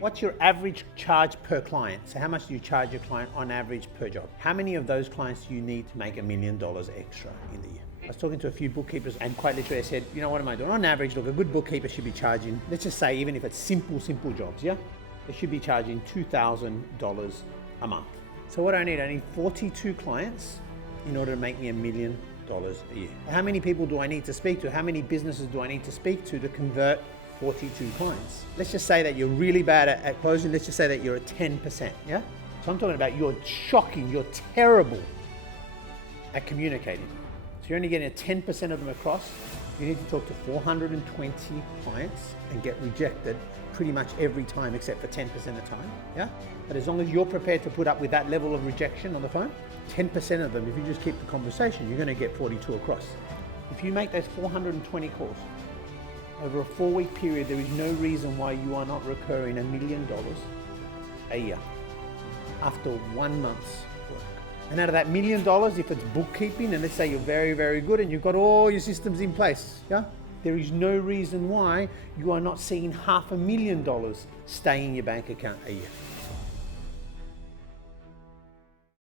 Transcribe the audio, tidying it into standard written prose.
What's your average charge per client? So how much do you charge your client on average per job? How many of those clients do you need to make $1 million extra in the year? I was talking to a few bookkeepers and quite literally I said, you know, what am I doing? On average, look, a good bookkeeper should be charging, let's just say, even if it's simple jobs, yeah? They should be charging $2,000 a month. So what do I need? I need 42 clients in order to make me $1 million a year. How many people do I need to speak to? How many businesses do I need to speak to convert 42 clients? Let's just say that you're really bad at closing. Let's just say that you're at 10%, yeah? So I'm talking about you're shocking, you're terrible at communicating. So you're only getting 10% of them across. You need to talk to 420 clients and get rejected pretty much every time except for 10% of the time, yeah? But as long as you're prepared to put up with that level of rejection on the phone, 10% of them, if you just keep the conversation, you're gonna get 42 across. If you make those 420 calls over a 4-week period, there is no reason why you are not recurring $1 million a year after 1 month's work. And out of that $1 million, if it's bookkeeping, and let's say you're very, very good and you've got all your systems in place, yeah? There is no reason why you are not seeing $500,000 stay in your bank account a year.